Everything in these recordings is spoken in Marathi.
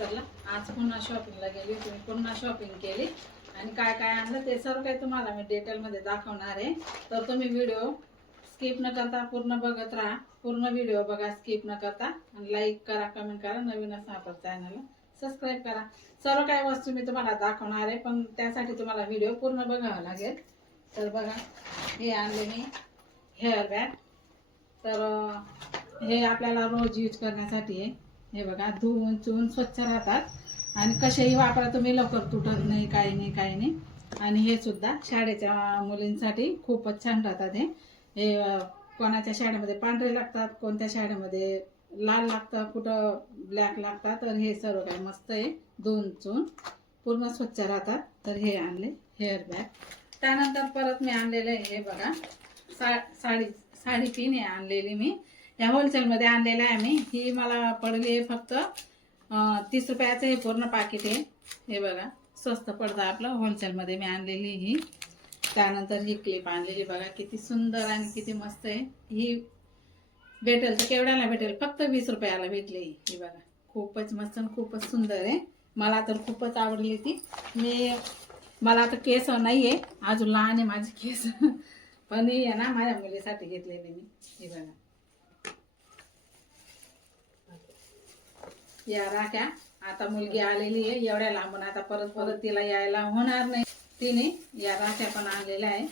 चला आज पुन्हा शॉपिंगला गेली तुम्ही पुन्हा शॉपिंग केली. आणि काय काय आणलं ते सर्व काही तुम्हाला मी डिटेलमध्ये दाखवणार आहे. तर तुम्ही व्हिडिओ स्किप न करता पूर्ण बघत राहा. पूर्ण व्हिडिओ बघा स्किप न करता. आणि लाईक करा कमेंट करा. नवीन असं आपण चॅनलला सबस्क्राईब करा. सर्व काही वस्तू मी तुम्हाला दाखवणार आहे पण त्यासाठी तुम्हाला व्हिडिओ पूर्ण बघावा लागेल. तर बघा हे आणले मी हेअर बॅग तर हे आपल्याला रोज यूज करण्यासाठी आहे. हे बघा धुवून चुवून स्वच्छ राहतात. आणि कसेही वापरा तुम्ही लवकर तुटत नाही काही नाही काही नाही. आणि हे सुद्धा शाळेच्या मुलींसाठी खूपच छान राहतात हे. हे कोणाच्या शाळेमध्ये पांढरे लागतात कोणत्या शाळेमध्ये लाल लागतं कुठं ब्लॅक लागतात. तर हे सर्व काही मस्त आहे. धुवून चुवून पूर्ण स्वच्छ राहतात. तर हे आणले हेअर बॅग त्यानंतर परत मी आणलेलं आहे हे बघा. सा साडी साडी पिन आहे आणलेली मी. या होलसेलमध्ये आणलेलं आहे मी. ही मला पडली आहे फक्त तीस रुपयाचं हे पूर्ण पाकिट आहे. हे बघा स्वस्त पडतं आपलं. होलसेलमध्ये मी आणलेली ही. त्यानंतर ही क्लिप आणलेली बघा किती सुंदर आणि किती मस्त आहे. ही भेटेल तर केवढ्याला भेटेल? फक्त वीस रुपयाला भेटली ही. बघा खूपच मस्त आणि खूपच सुंदर आहे. मला तर खूपच आवडली ती मी मला आता केस नाही आहे अजून लहान आहे माझे केस. पण ही आहे ना माझ्या मुलीसाठी घेतलेली मी. ही बघा. या राख्या. आता मुलगी आलेली आहे एवढ्या लांबून. आता परत परत तिला यायला होणार नाही. तिने या राख्या पण आणलेल्या आहे.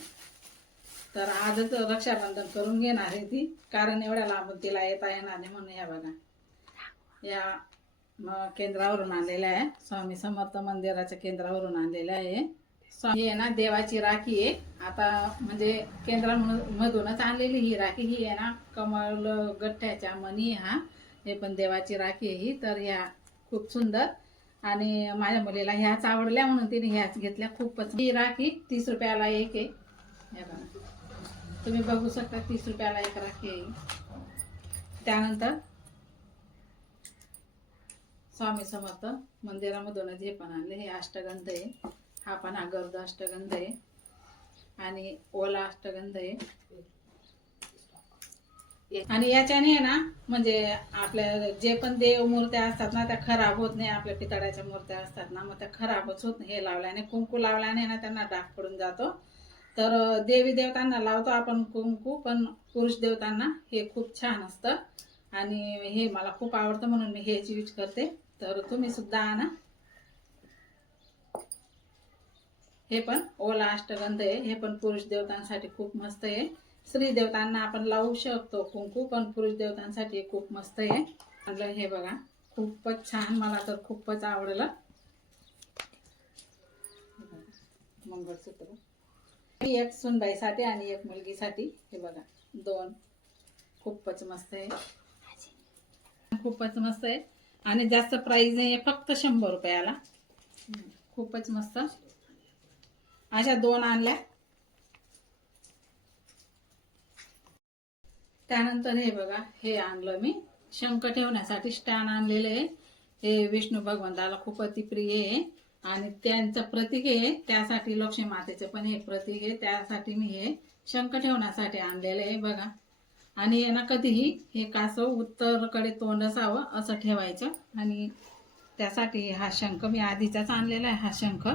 तर आजच रक्षाबंधन करून घेणार आहे ती. कारण एवढ्या लांबून तिला येता येणार नाही म्हणून या बघा. या केंद्रावरून आणलेल्या आहे. स्वामी समर्थ मंदिराच्या केंद्रावरून आणलेल्या आहे. स्वामी आहे ना देवाची राखी आहे. आता म्हणजे केंद्रामधूनच आणलेली ही राखी. ही आहे ना कमळ गठ्ठ्याच्या मणी हा. हे पण देवाची राखी आहे ही. तर ह्या खूप सुंदर. आणि माझ्या मुलीला ह्याच आवडल्या म्हणून तिने ह्याच घेतल्या. खूपच. ही राखी तीस रुपयाला एक आहे. हे बघा. तुम्ही बघू शकता तीस रुपयाला एक राखी आहे त्यानंतर स्वामी समर्थ मंदिरामधूनच हे पण आणले हे अष्टगंध आहे. हा पण हा गर्द अष्टगंध आहे. आणि ओला अष्टगंध आहे. आणि याच्याने ना म्हणजे आपल्या जे पण देव मूर्त्या असतात ना त्या खराब होत नाही आपल्या पितळाच्या मूर्त्या असतात ना मग त्या खराबच होत नाही. हे लावल्याने कुंकू लावल्याने ना त्यांना डाग पडून जातो. तर देवी देवतांना लावतो आपण कुंकू पण पुरुष देवतांना हे खूप छान असतं. आणि हे मला खूप आवडतं म्हणून मी हेच यूज करते. तर तुम्ही सुद्धा आणा. हे पण ओला अष्टगंध आहे. हे पण पुरुष देवतांसाठी खूप मस्त आहे. स्त्री देवतांना आपण लावू शकतो. कुंकू पण पुरुष देवतांसाठी खूप मस्त आहे. म्हटलं हे बघा खूपच छान मला तर खूपच आवडलं. मंगळसूत्र. एक सुनबाईसाठी आणि एक मुलगीसाठी हे बघा दोन. खूपच मस्त आहे. खूपच मस्त आहे. आणि जास्त प्राईज नाही आहे फक्त शंभर रुपयाला. खूपच मस्त. अशा दोन आणल्या. त्यानंतर हे बघा हे आणलं मी. शंख ठेवण्यासाठी स्टँड आणलेलं आहे. हे विष्णू भगवंताला खूप अतिप्रिय आहे. आणि त्यांचं प्रतीक आहे त्यासाठी लक्ष्मी मातेचं पण हे प्रतीक आहे. त्यासाठी मी हे शंख ठेवण्यासाठी आणलेलं आहे बघा. आणि यांना ना कधीही हे कासव उत्तरकडे तोंड असावं असं ठेवायचं. आणि त्यासाठी हा शंख मी आधीचाच आणलेला आहे हा शंख.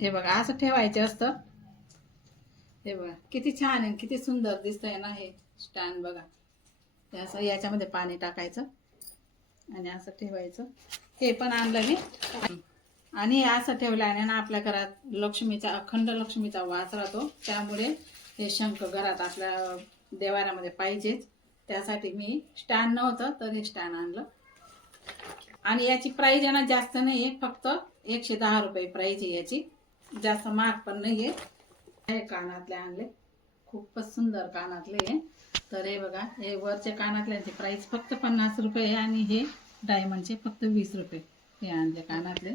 हे बघा असं ठेवायचं असतं. हे बघा किती छान आहे किती सुंदर दिसतंय ना हे स्टँड बघा. हे असं याच्यामध्ये पाणी टाकायचं आणि असं ठेवायचं. हे पण आणलं मी. आणि असं ठेवल्याने ना आपल्या घरात लक्ष्मीचा अखंड लक्ष्मीचा वास राहतो. त्यामुळे हे शंख घरात आपल्या देवाऱ्यामध्ये पाहिजेच. त्यासाठी मी स्टँड नव्हतं तर हे स्टँड आणलं. आणि याची प्राईज आहे ना जास्त नाही आहे फक्त एकशे दहा रुपये प्राईज आहे याची. जास्त महाग पण नाही आहे हे कानातले आणले. खूपच सुंदर कानातले आहे तर हे बघा हे वरच्या कानातल्यांची प्राईस फक्त पन्नास रुपये आहे आणि हे डायमंडचे फक्त वीस रुपये हे आणले कानातले.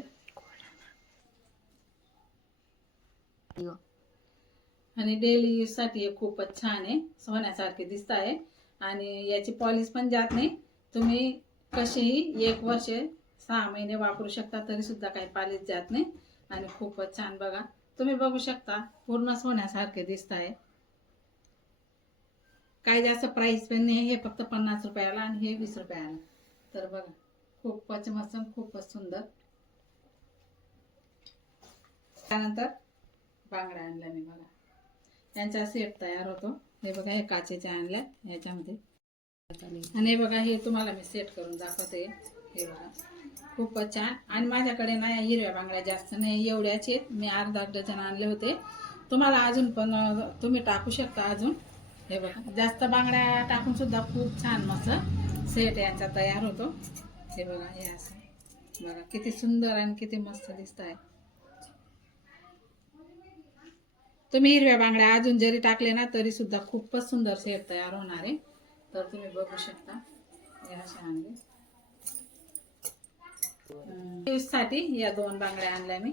आणि डेली यूजसाठी हे खूपच छान आहे. सोन्यासारखे दिसत आहे. आणि याची पॉलिश पण जात नाही. तुम्ही कसेही एक वर्ष सहा महिने वापरू शकता तरी सुद्धा काही पॉलिश जात नाही. आणि खूपच छान बघा. तुम्ही बघू शकता पूर्ण सोन्यासारखे दिसत आहे काही जास्त प्राईस पण नाही हे फक्त पन्नास रुपयाला आणि हे वीस रुपयाला. तर बघा खूपच मस्त खूपच सुंदर. त्यानंतर बांगड्या आणल्या मी बघा. त्यांचा सेट तयार होतो. हे बघा हे काचेच्या आणल्या ह्याच्यामध्ये आणि हे बघा हे तुम्हाला मी सेट करून दाखवते. हे बघा. खूपच छान. आणि माझ्याकडे ना हिरव्या बांगड्या जास्त नाही एवढ्याच आहेत. मी अर्धा डझन आणले होते. तुम्हाला अजून पण तुम्ही टाकू शकता अजून. हे बघा जास्त बांगड्या टाकून सुद्धा खूप छान मस्त सेट यांचा तयार होतो. हे बघा हे असं. बघा किती सुंदर आणि किती मस्त दिसत आहे. तुम्ही हिरव्या बांगड्या अजून जरी टाकले ना तरी सुद्धा खूपच सुंदर सेट तयार होणार आहे. तर तुम्ही बघू शकता. हे अशा आणले. यूजसाठी या दोन बांगड्या आणल्या मी.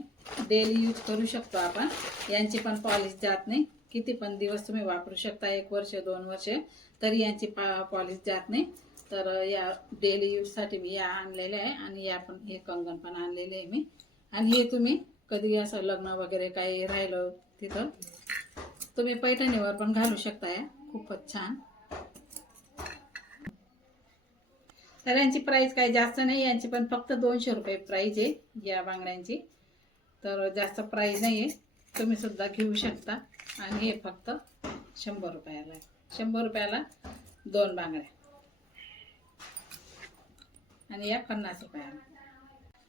डेली यूज करू शकतो आपण. यांची पण पॉलिश जात नाही. किती पण दिवस तुम्ही वापरू शकता एक वर्ष दोन वर्ष तरी यांची पॉलिश जात नाही. तर या डेली यूजसाठी मी या आणलेल्या आहे आणि या पण हे कंगन पण आणलेले आहे मी. आणि हे तुम्ही कधी असं लग्न वगैरे काही राहिलं तिथं तुम्ही पैठणीवर पण घालू शकता या. खूपच छान. तर यांची प्राईस काही जास्त नाही यांची पण फक्त दोनशे रुपये प्राईज आहे या बांगड्यांची. तर जास्त प्राईज नाही आहे तुम्ही सुद्धा घेऊ शकता. आणि हे फक्त शंभर रुपयाला आहे. शंभर रुपयाला दोन बांगड्या. आणि या पन्नास रुपयाला.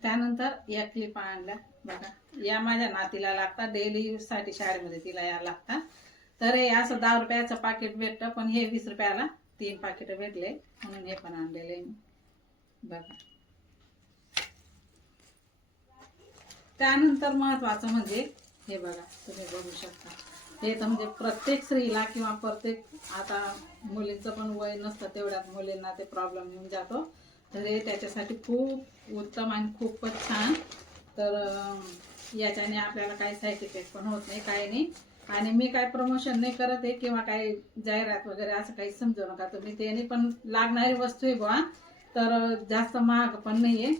त्यानंतर या क्लिपा आणल्या. बघा या माझ्या नातीला लागतात. डेली यूजसाठी शाळेमध्ये तिला या लागतात. तर हे असं दहा रुपयाचं पाकिट भेटतं पण हे वीस रुपयाला तीन पाकिटं भेटले म्हणून हे पण आणलेले बघा. त्यानंतर महत्वाचं म्हणजे हे बघा तुम्ही बघू शकता. हे तर म्हणजे प्रत्येक स्त्रीला किंवा प्रत्येक आता मुलींचं पण वय नसतं तेवढ्यात मुलींना ते प्रॉब्लेम येऊन जातो. तर हे त्याच्यासाठी खूप उत्तम आणि खूपच छान. तर याच्याने आपल्याला काही साईड इफेक्ट पण होत नाही काही नाही. आणि मी काय प्रमोशन नाही करत आहे किंवा काही जाहिरात वगैरे असं काही समजू नका तुम्ही. त्याने पण लागणारी वस्तू आहे बुवा. तर जास्त महाग पण नाही आहे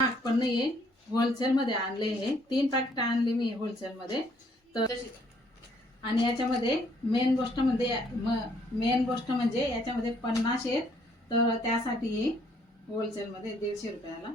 महाग पण नाही आहे होलसेलमध्ये आणले हे. तीन पॅकेट आणले मी होलसेलमध्ये तर आणि याच्यामध्ये मेन गोष्ट म्हणजे मेन गोष्ट म्हणजे याच्यामध्ये पन्नास आहेत. तर त्यासाठी हे होलसेलमध्ये दीडशे रुपयाला